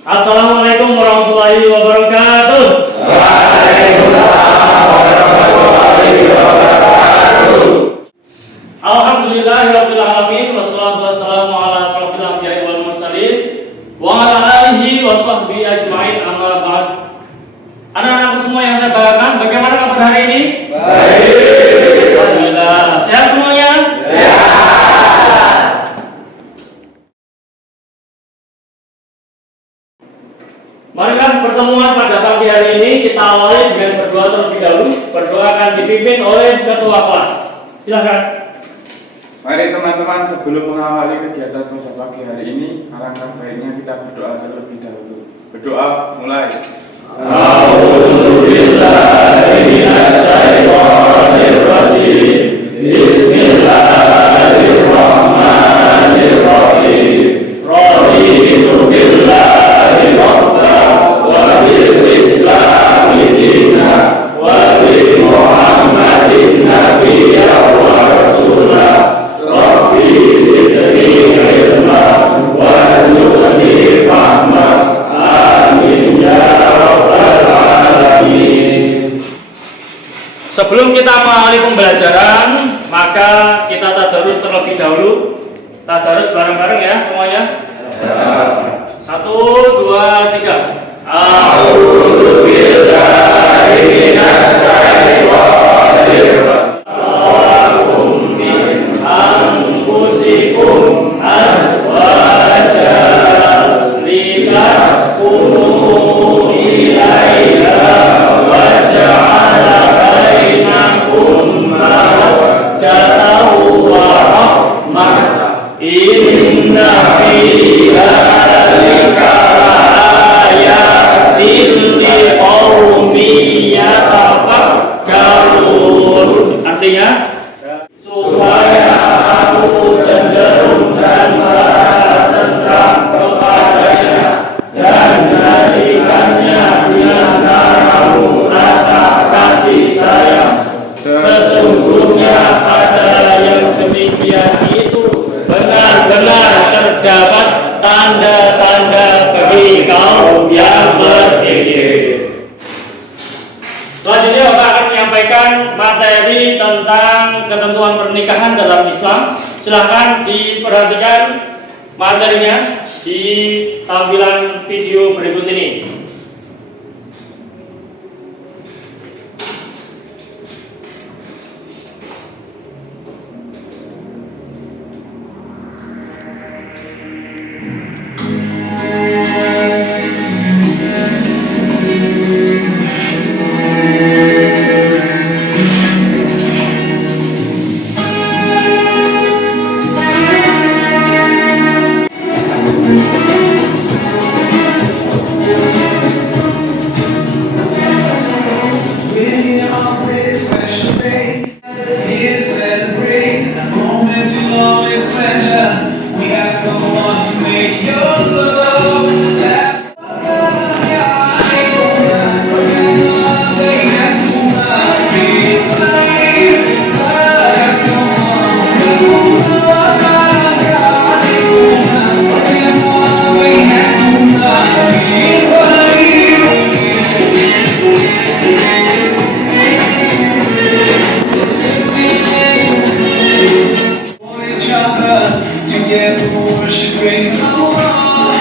Assalamualaikum warahmatullahi wabarakatuh. Waalaikumsalam warahmatullahi wabarakatuh. Alhamdulillahirabbil alamin wassalatu wassalamu ala asrofil anbiya'i wal mursalin wa ala alihi wa sahbihi ajmain, amma ba'd. Anak-anakku semua yang saya banggakan, bagaimana kabar hari ini? Baik. Alhamdulillah. Sehat semuanya? Sehat. Marilah pertemuan pada pagi hari ini kita awali dengan berdoa terlebih dahulu. Berdoa akan dipimpin oleh ketua kelas. Silakan. Mari teman-teman, sebelum mengawali kegiatan pada pagi hari ini, alangkah baiknya kita berdoa terlebih dahulu. Berdoa mulai. A'udzubillahi minasyaitonirrajim. Bismillahirrahmanirrahim. Raditu billahi rabban wa bil islami dinan wa bi Muhammadin nabiyyan wa rasulah. Rabbi zidni ilman warzuqni fahman. Amin ya rabbal alamin. Sebelum kita mengawali pembelajaran, maka kita tadarus terlebih dahulu. Tadarus bareng-bareng ya semuanya. Satu, dua, tiga. A'udzu billahi minasyaitonir rajim. Min anfusikum azwajan litaskunu ilaiha wa ja'ala bainakum mawaddatan wa rahmah. Inna fi dzalika laayatin liqaumin yatafakkarun. Artinya supaya aku cenderung dan merasa tentram kepadanya dan jadikannya di antaramu rasa kasih sayang. Sesungguhnya pada yang demikian itu benar-benar terdapat tanda-tanda bagi kaum yang berpikir. Selanjutnya Bapak akan menyampaikan materi tentang ketentuan pernikahan dalam Islam. Silahkan diperhatikan materinya di tampilan video berikut ini.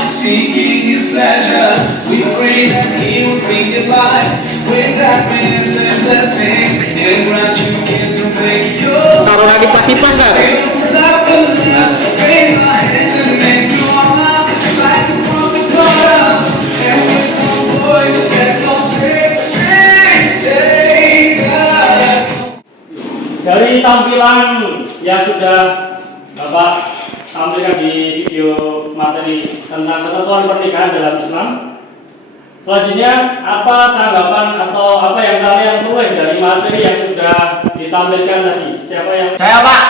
Seeking His pleasure, we pray that He will bring it life with happiness and blessings, and grant you kids to make your Taruh lagi pas-pas kan? love to last. Raise our hands and make you up like the one who brought us, and with one voice, let's all say, God. Dari tampilan yang sudah Bapak tampilkan di video materi tentang ketentuan pernikahan dalam Islam, selanjutnya apa tanggapan atau apa yang kalian peroleh dari materi yang sudah ditampilkan tadi? Siapa yang? Saya Pak.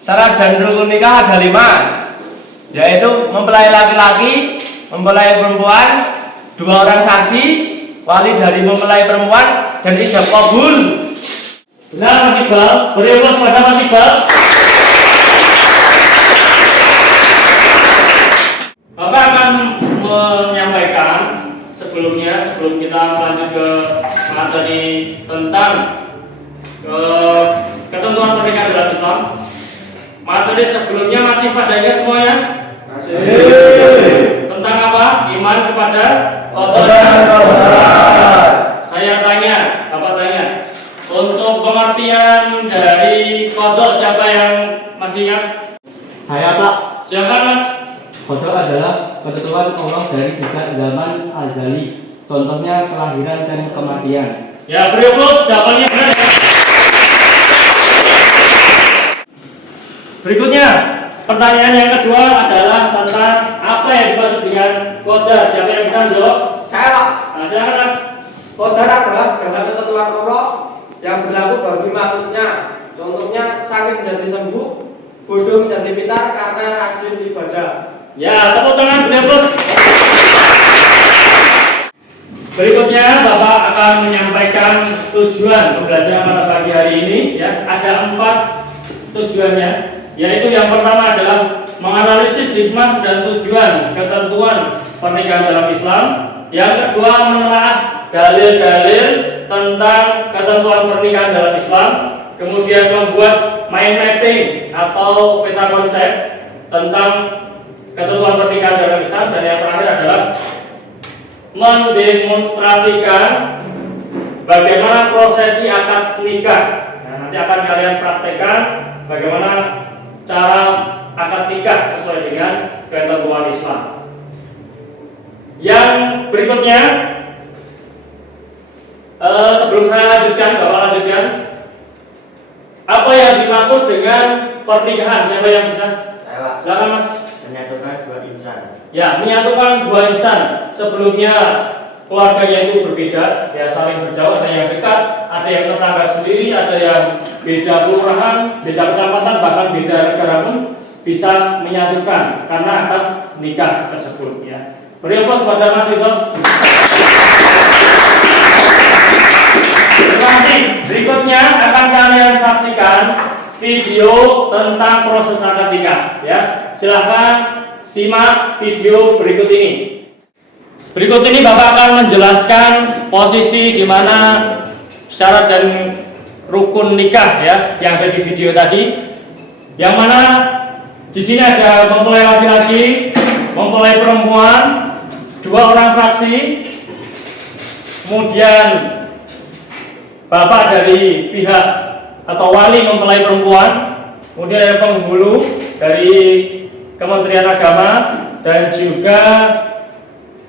Syarat dan rukun nikah ada 5, yaitu mempelai laki-laki, mempelai perempuan, 2 orang saksi, wali dari mempelai perempuan, dan ijab kabul. Benar Mas Iqbal, beri aplaus pada Mas Iqbal. Bapak akan menyampaikan sebelum kita lanjut ke materi tentang ketentuan pernikahan dalam Islam, materi sebelumnya masih pada ingat semuanya? Masih. Tentang apa? Iman kepada qadar. Saya tanya, Bapak tanya, untuk pengertian dari qadar siapa yang masih ingat? Saya, Pak. Siapa Mas? Qadar adalah ketentuan Allah dari sejak zaman azali. Contohnya kelahiran dan kematian. Ya, beri aplaus, jawabannya benar. Berikutnya, pertanyaan yang kedua adalah tentang apa yang dimaksud dengan qadar. Siapa yang bisa jawab? Saya, Pak. Nah, silakan Mas. Qadar adalah segala ketentuan Allah yang berlaku bagi makhluknya. Contohnya sakit menjadi sembuh, bodoh menjadi pintar karena rajin ibadah. Ya, tepuk tangan, beri aplaus. Berikutnya Bapak akan menyampaikan tujuan pembelajaran pada pagi hari ini. Ya, ada 4 tujuannya. Yaitu yang pertama adalah menganalisis hikmah dan tujuan ketentuan pernikahan dalam Islam. Yang kedua, menelaah dalil-dalil tentang ketentuan pernikahan dalam Islam. Kemudian membuat mind mapping atau peta konsep tentang ketentuan pernikahan dalam Islam. Dan yang terakhir adalah mendemonstrasikan bagaimana prosesi akad nikah. Nah, nanti akan kalian praktekkan bagaimana cara akad nikah sesuai dengan ketentuan Islam. Yang berikutnya, sebelum saya lanjutkan, Bapak lanjutkan. Apa yang dimaksud dengan pernikahan? Siapa yang bisa? Saya, Pak. Silakan Mas. Menyatukan dua insan. Ya, menyatukan dua insan. Sebelumnya keluarganya itu berbeda, ya saling berjauh, ada yang dekat, ada yang tetangga sendiri, ada yang beda kelurahan, beda kecamatan, bahkan beda negara pun bisa menyatukan karena akad nikah tersebut. Ya, beri aplaus pada Mas Ridho. Terima kasih. Berikutnya akan kalian saksikan video tentang proses akad nikah. Ya, silahkan simak video berikut ini. Berikut ini Bapak akan menjelaskan posisi di mana syarat dan rukun nikah ya yang ada di video tadi. Yang mana di sini ada mempelai laki-laki, mempelai perempuan, 2 orang saksi, kemudian bapak dari pihak atau wali mempelai perempuan, kemudian ada penghulu dari Kementerian Agama dan juga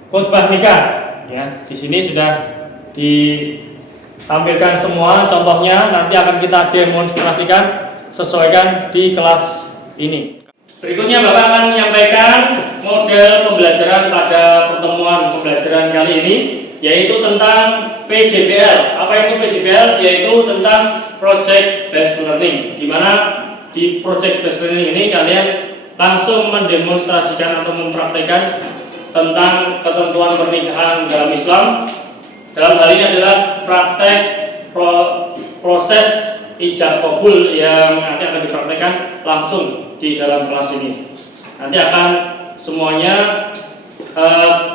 khutbah nikah. Ya, di sini sudah ditampilkan semua contohnya, nanti akan kita demonstrasikan sesuaikan di kelas ini. Berikutnya Bapak akan menyampaikan model pembelajaran pada pertemuan pembelajaran kali ini, yaitu tentang PJBL. Apa itu PJBL? Yaitu tentang Project Based Learning, di mana di Project Based Learning ini kalian langsung mendemonstrasikan atau mempraktekkan tentang ketentuan pernikahan dalam Islam. Dalam hal ini adalah praktek proses ijab qabul yang nanti akan dipraktekkan langsung di dalam kelas ini. Nanti akan semuanya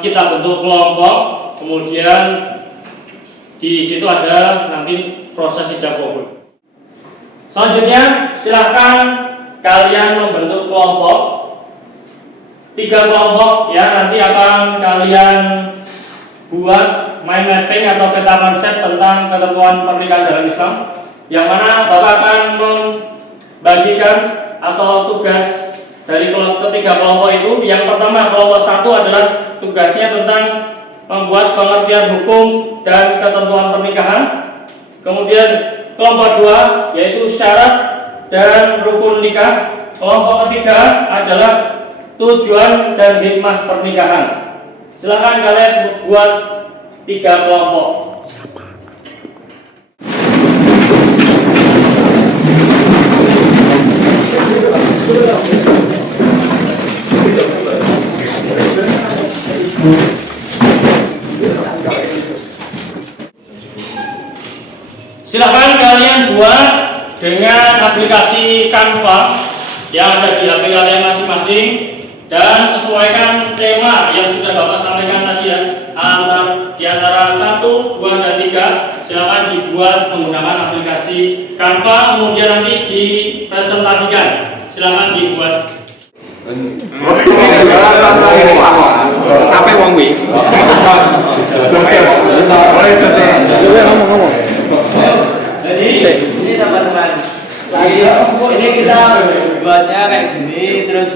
kita bentuk kelompok, kemudian di situ ada nanti proses ijab qabul. Selanjutnya silahkan kalian membentuk kelompok, 3 kelompok ya, nanti akan kalian buat mind mapping atau peta konsep tentang ketentuan pernikahan dalam Islam, yang mana Bapak akan membagikan atau tugas dari ketiga kelompok itu. Yang pertama, kelompok 1 adalah tugasnya tentang membuat pengertian hukum dan ketentuan pernikahan. Kemudian kelompok 2 yaitu syarat dan rukun nikah. Kelompok ketiga adalah tujuan dan hikmah pernikahan. Silakan kalian buat 3 kelompok. Silakan kalian buat dengan aplikasi Canva yang ada di HP kalian masing-masing, dan sesuaikan tema yang sudah Bapak sampaikan tadi ya, antara dibuat menggunakan aplikasi Canva, kemudian nanti dipresentasikan. Silakan dibuat. Sampai wong wi. Jadi ini teman-teman, ini kita buatnya kayak gini, terus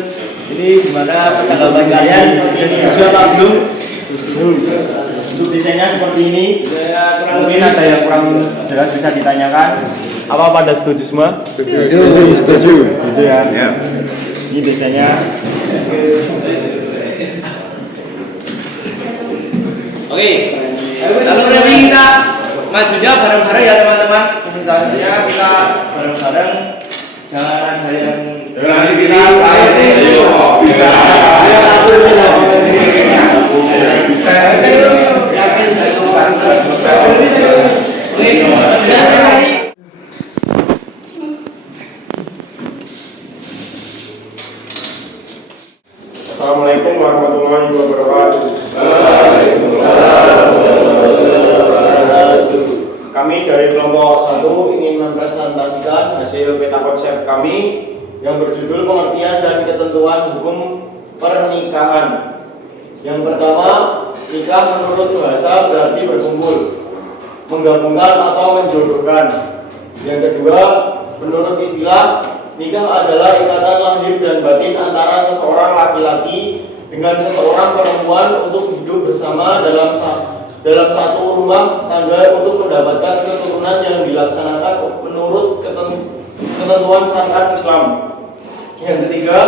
ini gimana percakapan kalian? Sudah Pak belum? Untuk desainnya seperti ini. Mungkin ada yang kurang jelas bisa ditanyakan. Apa pada setuju semua? Setuju ya. Ini desainnya. Oke, lalu nanti kita majunya bareng-bareng ya teman-teman. Presentasinya kita bareng-bareng. Jangan ada yang Assalamualaikum warahmatullahi wabarakatuh. Kami dari kelompok 1 ingin mempresentasikan hasil peta konsep kami yang berjudul pengertian dan ketentuan hukum pernikahan. Yang pertama, nikah menurut bahasa berarti berkumpul, menggabungkan atau menjodohkan. Yang kedua, menurut istilah, nikah adalah ikatan lahir dan batin antara seseorang laki-laki dengan seseorang perempuan untuk hidup bersama dalam satu rumah tangga untuk mendapatkan keturunan yang dilaksanakan menurut ketentuan syariat Islam. Yang ketiga,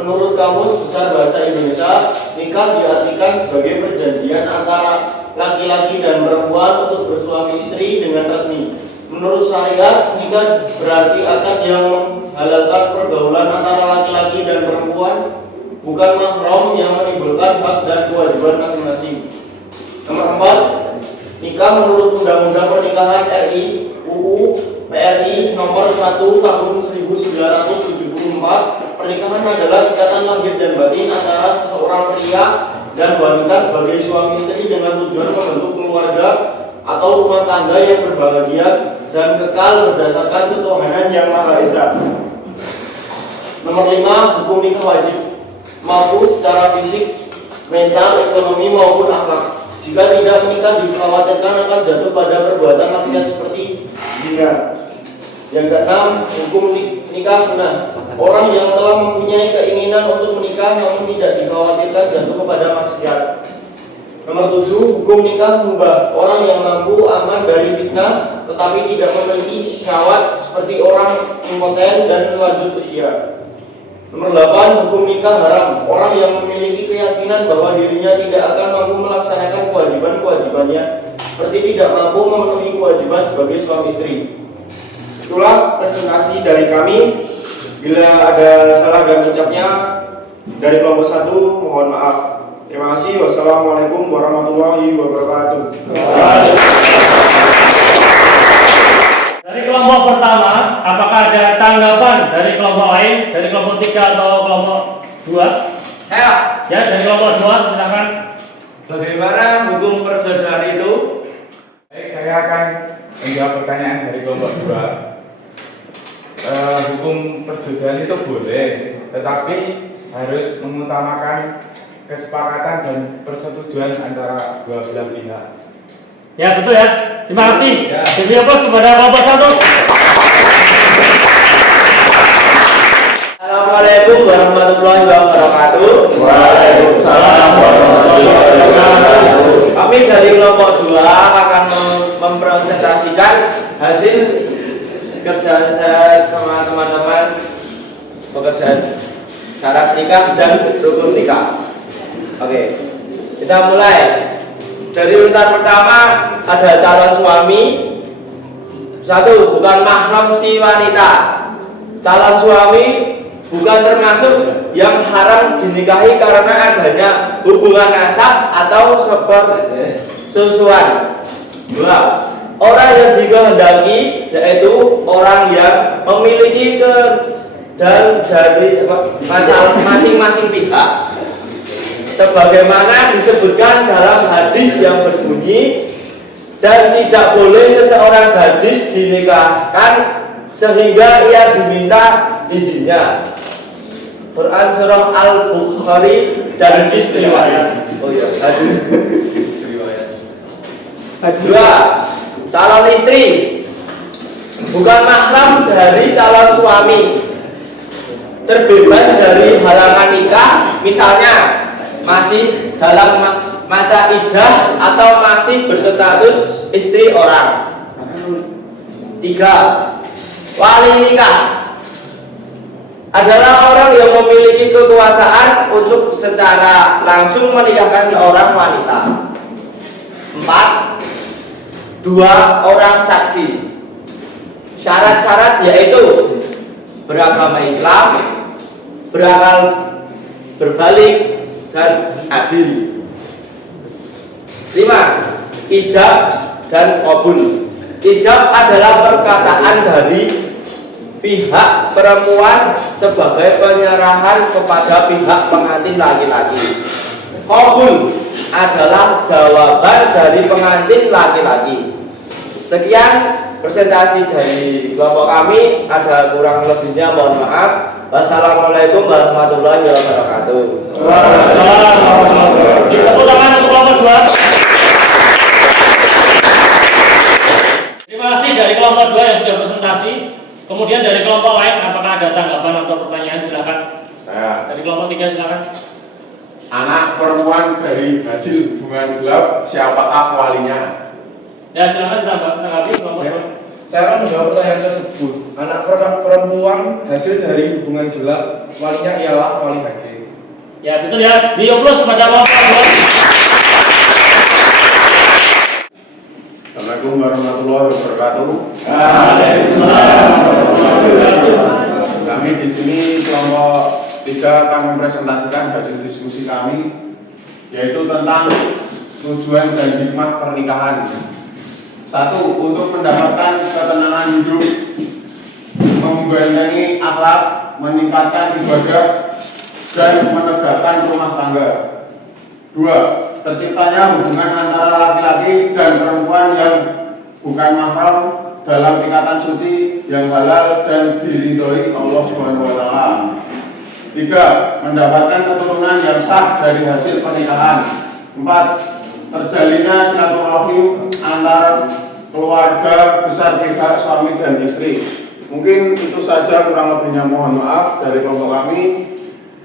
menurut Kamus Besar Bahasa Indonesia, nikah diartikan sebagai perjanjian antara laki-laki dan perempuan untuk bersuami istri dengan resmi. Menurut syariat, nikah berarti akad yang menghalalkan pergaulan antara laki-laki dan perempuan, bukan mahram yang menimbulkan hak dan kewajiban masing-masing. Nomor 4, nikah menurut Undang-Undang Pernikahan RI UU PRI nomor 1 tahun 1974, pernikahan adalah ikatan lahir dan batin antara seseorang pria dan wanita sebagai suami istri dengan tujuan membentuk keluarga atau rumah tangga yang berbahagia dan kekal berdasarkan ketuhanan yang Maha Esa. Nomor 5, hukum nikah wajib mampu secara fisik, mental, ekonomi maupun akhlak. Jika tidak menikah dikhawatirkan akan jatuh pada perbuatan maksiat seperti zina. Yang keenam, hukum nikah sunnah. Orang yang telah mempunyai keinginan untuk menikah namun tidak dikhawatirkan jatuh kepada maksiat. Nomor 7, hukum nikah mubah. Orang yang mampu aman dari fitnah tetapi tidak memiliki syahwat seperti orang impoten dan lanjut usia. Nomor 8, hukum nikah haram. Orang yang memiliki keyakinan bahwa dirinya tidak akan mampu melaksanakan kewajiban-kewajibannya, seperti tidak mampu memenuhi kewajiban sebagai suami istri. Itulah presentasi dari kami. Bila ada salah dan ucapnya dari kelompok 1, mohon maaf. Terima kasih. Wassalamualaikum warahmatullahi wabarakatuh. Dari kelompok pertama, apakah ada tanggapan dari kelompok lain, dari kelompok 3 atau kelompok 2? Saya. Ya, dari kelompok 2 silakan. Bagaimana hukum perjodohan itu? Baik, saya akan menjawab pertanyaan dari kelompok 2. Hukum perjodohan itu boleh, tetapi harus mengutamakan kesepakatan dan persetujuan antara dua belah pihak. Ya, betul ya. Terima kasih. Jadi apa kepada kelompok 1. Assalamualaikum warahmatullahi wabarakatuh. Waalaikumsalam warahmatullahi wabarakatuh. Kami dari kelompok 2 akan mempresentasikan hasil kerjaan saya sama teman-teman, pekerjaan syarat nikah dan rukun nikah. Oke, kita mulai. Dari urutan pertama ada calon suami. 1, bukan mahram si wanita. Calon suami bukan termasuk yang haram dinikahi karena adanya hubungan nasab atau sepersusuan. 2, orang yang dikehendaki yaitu orang yang memiliki dan dari masing-masing pihak, sebagaimana disebutkan dalam hadis yang berbunyi, dan tidak boleh seseorang gadis dinikahkan sehingga ia diminta izinnya. Quran surah Al-Bukhari dan hadis riwayat. Oh iya, hadis riwayat. Dua, calon istri bukan mahram dari calon suami, terbebas dari halangan nikah, misalnya masih dalam masa iddah atau masih berstatus istri orang. Tiga, wali nikah adalah orang yang memiliki kekuasaan untuk secara langsung menikahkan seorang wanita. Empat, dua orang saksi. Syarat-syarat yaitu beragama Islam, berakal berbalik, dan adil. 5. Ijab dan qabul. Ijab adalah perkataan dari pihak perempuan sebagai penyerahan kepada pihak pengantin laki-laki. Qabul adalah jawaban dari pengantin laki-laki. Sekian presentasi dari kelompok kami, ada kurang lebihnya mohon maaf. Wassalamualaikum warahmatullahi wabarakatuh. Tepuk tangan untuk kelompok 2. Terima kasih dari kelompok 2 yang sudah presentasi. Kemudian dari kelompok lain, apakah ada tanggapan atau pertanyaan? Silakan. Saya. Dari kelompok 3 silakan. Anak perempuan dari hasil hubungan gelap, siapakah walinya? Ya silakan tanggapi kelompok 2. Saya akan menjawab pertanyaan tersebut. Anak perempuan hasil dari hubungan gelap, walinya ialah wali hakim. Ya betul ya. Dioplus pada kelompok 2. Assalamualaikum warahmatullahi wabarakatuh. Kami di sini kelompok 3 akan mempresentasikan hasil diskusi kami, yaitu tentang tujuan dan hikmah pernikahan. 1. Untuk mendapatkan ketenangan hidup, membentengi akhlak, meningkatkan ibadah, dan menegakkan rumah tangga. 2. Terciptanya hubungan antara laki-laki dan perempuan yang bukan mahram dalam ikatan suci yang halal dan diridhoi Allah SWT. 3. Mendapatkan keturunan yang sah dari hasil pernikahan. 4. Terjalinnya silaturahim antar keluarga besar pihak suami dan istri. Mungkin itu saja, kurang lebihnya mohon maaf dari kelompok kami.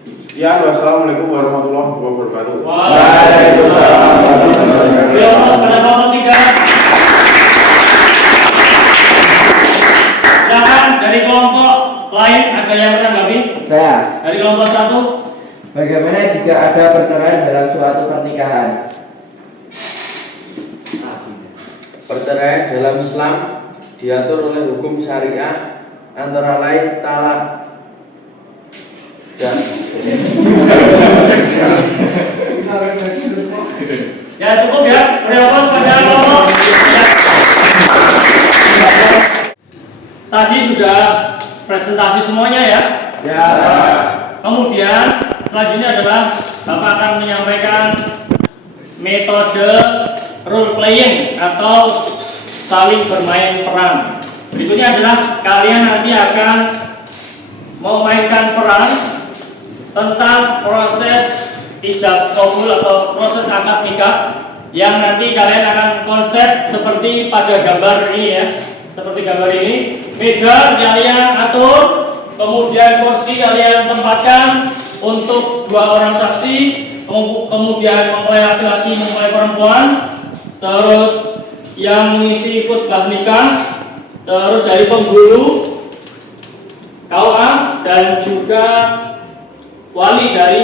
Sekian, wassalamualaikum warahmatullahi wabarakatuh. Waalaikumsalam. Dioplus pada kelompok 3. Silakan dari kelompok lain ada yang menanggapi? Saya. Dari kelompok 1. Bagaimana jika ada perceraian dalam suatu pernikahan? Perceraian dalam Islam diatur oleh hukum syariah, antara lain talak dan Ya cukup ya. Dioplus pada kelompok. Tadi sudah presentasi semuanya ya. ya. Kemudian selanjutnya adalah Bapak akan menyampaikan metode role playing atau saling bermain peran. Berikutnya adalah kalian nanti akan memainkan peran tentang proses ijab qabul atau proses akad nikah yang nanti kalian akan konsep seperti pada gambar ini ya. Seperti gambar ini, meja kalian atur, kemudian kursi kalian tempatkan untuk 2 orang saksi, kemudian mempelai laki-laki, mempelai perempuan. Terus yang mengisi khutbah nikah, terus dari penghulu KUA dan juga wali dari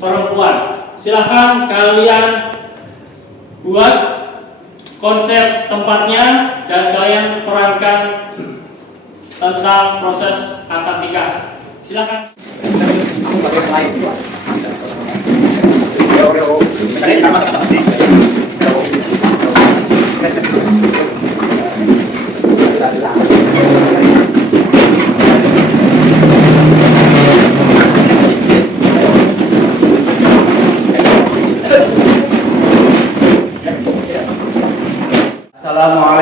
perempuan. Silahkan kalian buat konsep tempatnya dan kalian perankan tentang proses akad nikah. Silahkan.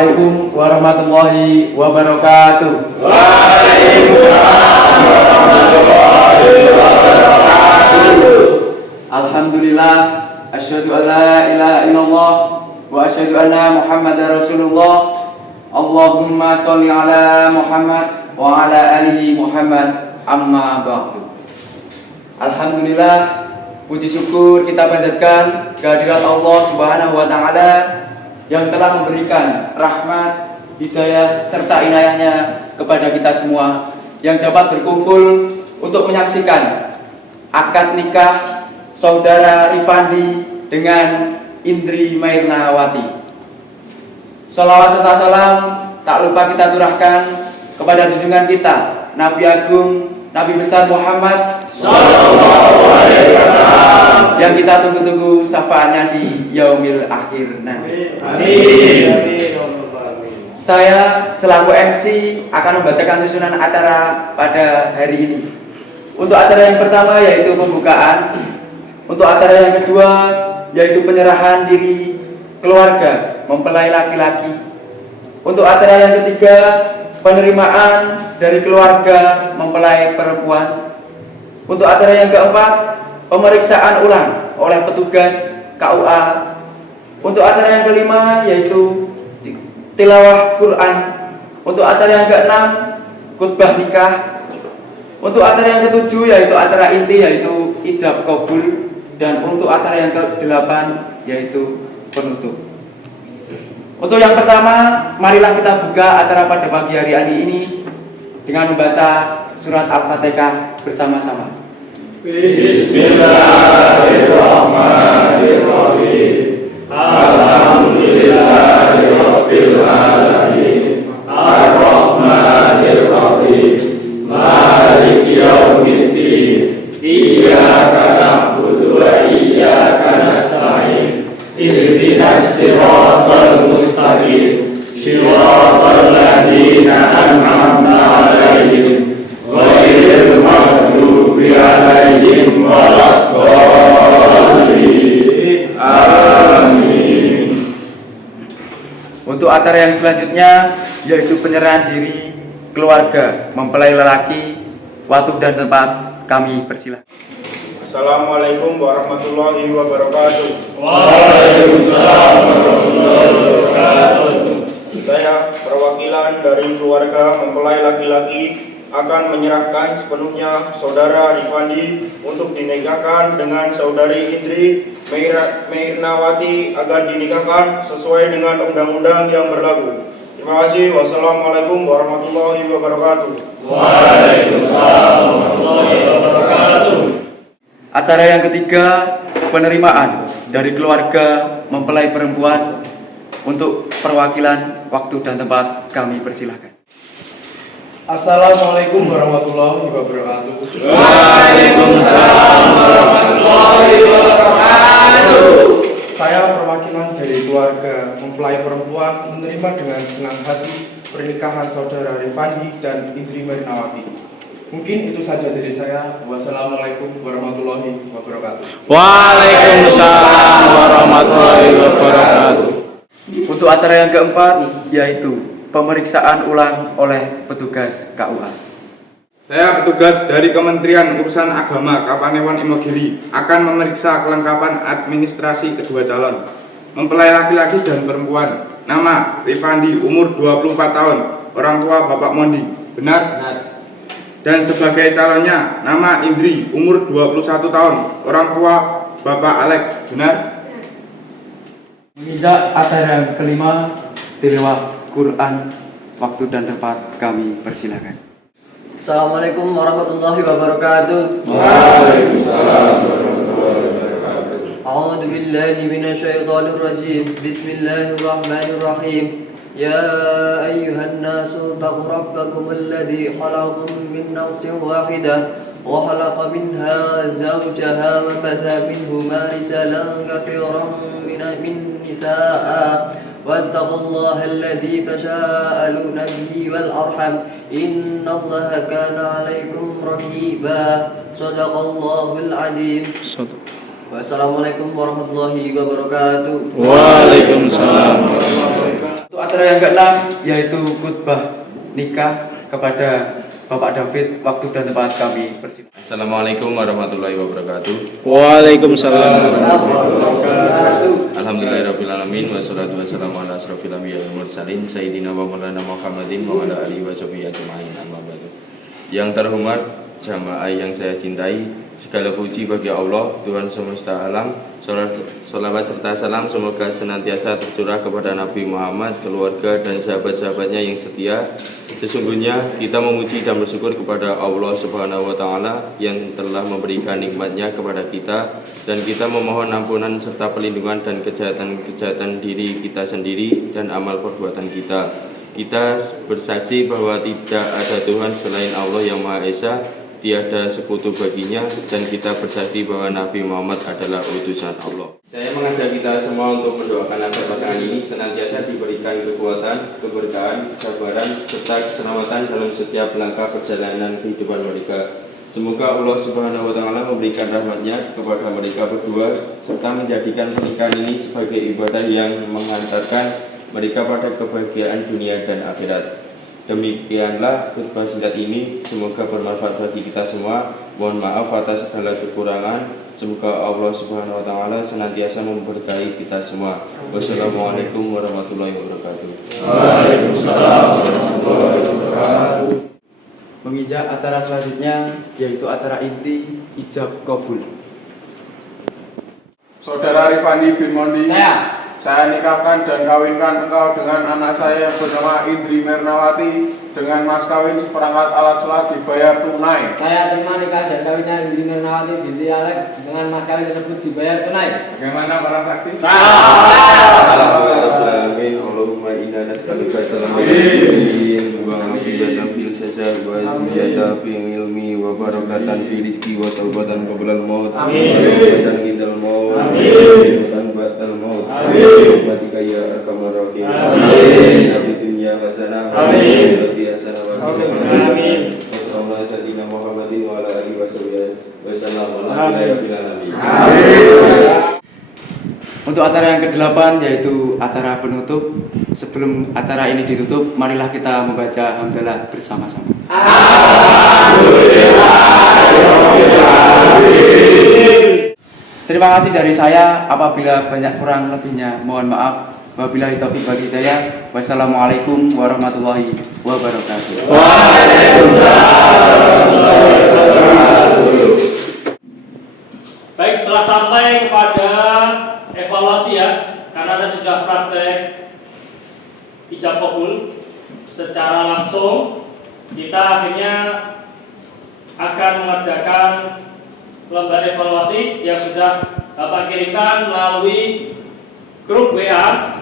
Assalamualaikum warahmatullahi wabarakatuh. Alhamdulillah, asyhadu an la ilaha illallah wa asyhadu anna Muhammadar Rasulullah. Allahumma sholli ala Muhammad wa ala alihi Muhammad, amma ba'du. Alhamdulillah, puji syukur kita panjatkan kehadirat Allah Subhanahu wa taala yang telah memberikan rahmat, hidayah serta inayahnya kepada kita semua yang dapat berkumpul untuk menyaksikan akad nikah saudara Rifandi dengan Indri Mairnawati. Shalawat serta salam tak lupa kita curahkan kepada junjungan kita Nabi Agung, Nabi besar Muhammad yang kita tunggu-tunggu syafaatnya di yaumil akhir nanti. Amin. Saya selaku MC akan membacakan susunan acara pada hari ini. Untuk acara yang pertama yaitu pembukaan. Untuk acara yang kedua yaitu penyerahan diri keluarga mempelai laki-laki. Untuk acara yang ketiga penerimaan dari keluarga mempelai perempuan. Untuk acara yang keempat pemeriksaan ulang oleh petugas KUA. Untuk acara yang kelima yaitu tilawah Quran. Untuk acara yang keenam khutbah nikah. Untuk acara yang ketujuh yaitu acara inti yaitu ijab kabul. Dan untuk acara yang ke-8 yaitu penutup. Untuk yang pertama, marilah kita buka acara pada pagi hari ini dengan membaca surat Al-Fatihah bersama-sama. Bismillahirrahmanirrahim. Alhamdulillahirabbil alamin. Ar-Rahmanirrahim. Maliki yaumiddin. Iyyaka na'budu wa iyyaka nasta'in. Ihdinas siratal mustaqim. Siratal ladzina an'amta 'alaihim ghairil maghdubi 'alaihim waladdallin. Amin. Untuk acara yang selanjutnya yaitu penyerahan diri keluarga mempelai lelaki. Waktu dan tempat kami persilahkan. Assalamualaikum warahmatullahi wabarakatuh. Waalaikumsalam warahmatullahi wabarakatuh. Saya perwakilan dari keluarga mempelai laki-laki akan menyerahkan sepenuhnya saudara Rifandi untuk dinikahkan dengan saudari Indri Mairnawati agar dinikahkan sesuai dengan undang-undang yang berlaku. Terima kasih. Wassalamualaikum warahmatullahi wabarakatuh. Waalaikumsalam warahmatullahi wabarakatuh. Acara yang ketiga penerimaan dari keluarga mempelai perempuan. Untuk perwakilan waktu dan tempat kami persilahkan. Assalamualaikum warahmatullahi wabarakatuh. Waalaikumsalam warahmatullahi wabarakatuh. Saya perwakilan dari keluarga mempelai perempuan menerima dengan senang hati pernikahan saudara Rifandi dan Indri Mairnawati. Mungkin itu saja dari saya. Wassalamualaikum warahmatullahi wabarakatuh. Waalaikumsalam warahmatullahi wabarakatuh. Untuk acara yang keempat yaitu pemeriksaan ulang oleh petugas KUA. Saya petugas dari Kementerian Urusan Agama Kapanewon Imogiri akan memeriksa kelengkapan administrasi kedua calon mempelai laki-laki dan perempuan. Nama Rifandi, umur 24 tahun, orang tua Bapak Mondi. Benar? Benar. Dan sebagai calonnya nama Indri, umur 21 tahun, orang tua Bapak Alek. Benar? Menginjak acara yang kelima tilawah Quran. Waktu dan tempat kami persilakan. Assalamualaikum warahmatullahi wabarakatuh. Waalaikumsalam warahmatullahi wabarakatuh. A'udzu billahi minasyaitonir rajim. Bismillahirrahmanirrahim. Ya ayyuhan nasu taqu rabbakum alladzi khalaqakum min nafsin wahidah wa khalaqa minha zawjaha wa batha minhuma rijalan katsiran min nisaa wattaqullaha alladzi tasaaluna bihi wal arham innallaha kana 'alaikum raqiba. Shadaqallahul 'adzim. Wassalamualaikum warahmatullahi wabarakatuh. Waalaikumsalam warahmatullahi wabarakatuh. Untuk acara yang ke-6 yaitu khutbah nikah kepada Bapak David. Waktu dan tempat kami persilakan. Assalamualaikum warahmatullahi wabarakatuh. Waalaikumsalam. Alhamdulillahirrahmanirrahim. Wassalatu wassalamu ala asrofil anbiya'i wal mursalin Sayyidina wa maulana Muhammadin wa ala alihi wa sahbihi ajma'in. Amma ba'du. Yang terhormat jamaah yang saya cintai, segala puji bagi Allah Tuhan semesta alam. Salawat serta salam semoga senantiasa tercurah kepada Nabi Muhammad, keluarga dan sahabat-sahabatnya yang setia. Sesungguhnya kita memuji dan bersyukur kepada Allah Subhanahu wa Ta'ala yang telah memberikan nikmatnya kepada kita, dan kita memohon ampunan serta perlindungan dan kejahatan diri kita sendiri dan amal perbuatan kita. Kita bersaksi bahwa tidak ada Tuhan selain Allah yang Maha Esa, tiada sekutu baginya, dan kita bersaksi bahwa Nabi Muhammad adalah utusan Allah. Saya mengajak kita semua untuk mendoakan agar pasangan ini senantiasa diberikan kekuatan, keberkahan, kesabaran, serta keselamatan dalam setiap langkah perjalanan kehidupan mereka. Semoga Allah Subhanahu wa Ta'ala memberikan rahmatnya kepada mereka berdua, serta menjadikan pernikahan ini sebagai ibadah yang menghantarkan mereka pada kebahagiaan dunia dan akhirat. Demikianlah khutbah singkat ini, semoga bermanfaat bagi kita semua. Mohon maaf atas segala kekurangan. Semoga Allah Subhanahu wa Ta'ala senantiasa memberkahi kita semua. Wassalamualaikum warahmatullahi wabarakatuh. Waalaikumsalam warahmatullahi wabarakatuh. Menginjak acara selanjutnya yaitu acara inti ijab kabul. Saudara Rifandi bin Mondi, saya nikahkan dan kawinkan engkau dengan anak saya yang bernama Indri Mernawati dengan mas kawin seperangkat alat sholat dibayar tunai. Saya terima nikah dan kawinnya Indri Mernawati binti Alek dengan mas kawin tersebut dibayar tunai. Bagaimana para saksi? Allahumma inna nas'aluka salamatin wa afiyatan fil sajah wa ziyadatan fil ilmi wa barakatan fil rizqi wa taubatan qablal maut. Amin. Dan indal maut. Amin. Dan ba'dal maut. Amin. Rahmatika ya arhamar rahimin. Amin. Fi dunya hasanah wa fil akhirati hasanah wa qina adzabannar. Amin. Sallallahu alaihi Muhammadin wa ala alihi wa sallam. Amin. Untuk acara yang ke-8 yaitu acara penutup. Sebelum acara ini ditutup, marilah kita membaca hamdalah bersama-sama. Terima kasih dari saya. Apabila banyak kurang lebihnya mohon maaf. Wabillahi taufiq wal hidayah. Wassalamualaikum warahmatullahi wabarakatuh. Baik, setelah sampai kepada evaluasi ya, karena tadi sudah praktek ijab kabul secara langsung, kita akhirnya akan mengerjakan lembar evaluasi yang sudah Bapak kirimkan melalui grup WA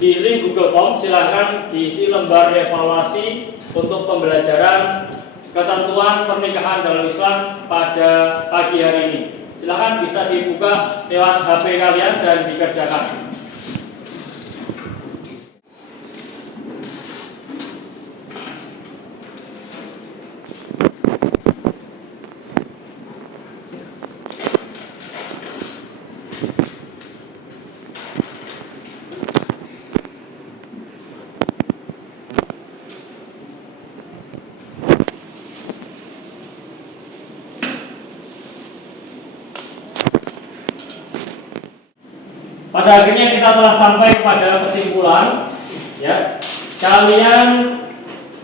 di link Google Form. Silahkan diisi lembar evaluasi untuk pembelajaran ketentuan pernikahan dalam Islam pada pagi hari ini. Silahkan bisa dibuka lewat HP kalian dan dikerjakan. Pada akhirnya kita telah sampai pada kesimpulan, ya. Kalian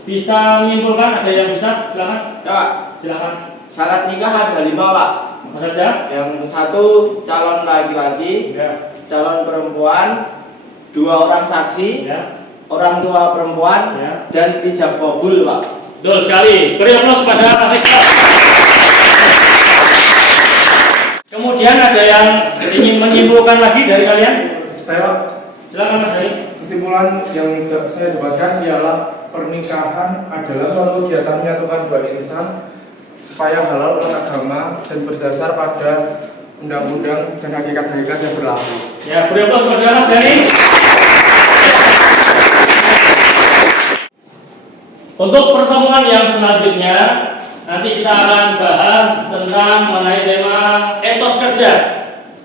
bisa menyimpulkan, ada yang bisa? Silakan. Ya, Silakan. syarat nikah ada 5 Pak. Apa saja? Yang satu calon laki-laki, Ya. calon perempuan, 2 orang saksi, Ya. orang tua perempuan, Ya. dan ijab kabul Pak. Betul sekali. Beri aplaus pada Pak Sekda. Kemudian ada yang ingin menyimpulkan lagi dari kalian? Saya Pak, Silakan Mas Dhani. kesimpulan yang saya dapatkan ialah pernikahan adalah suatu kegiatan menyatukan dua insan supaya halal menurut agama dan berdasar pada undang-undang dan hakikat-hakikat yang berlaku. Ya, beri aplaus pada Mas Dhani. Untuk pertemuan yang selanjutnya, nanti kita akan bahas tentang mengenai tema etos kerja.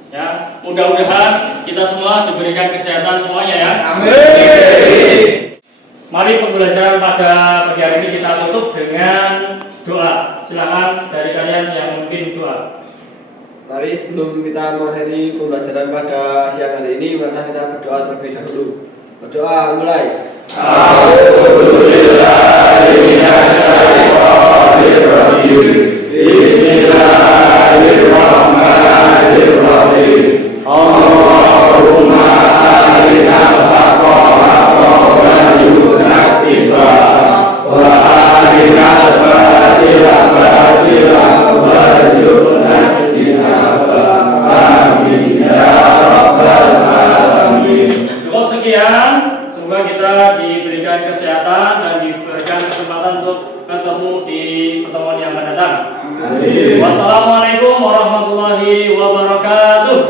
Ya, mudah-mudahan kita semua diberikan kesehatan semuanya ya. Amin. Mari pembelajaran pada pagi hari ini kita tutup dengan doa. Silakan dari kalian yang mungkin doa. Mari sebelum kita mengakhiri pembelajaran pada siang hari ini, mari kita berdoa terlebih dahulu. Berdoa mulai. Bismillahirrahmanirrahim. Allahumma arinal haqqa haqqan warzuqna ittiba'ah wa arinal batila batilan warzuqna ijtinabah. Amin ya rabbal alamin. Cukup sekian. Semoga kita diberikan kesehatan dan diberikan kesempatan untuk ketemu di pertemuan yang akan datang. Wassalamualaikum warahmatullahi wabarakatuh.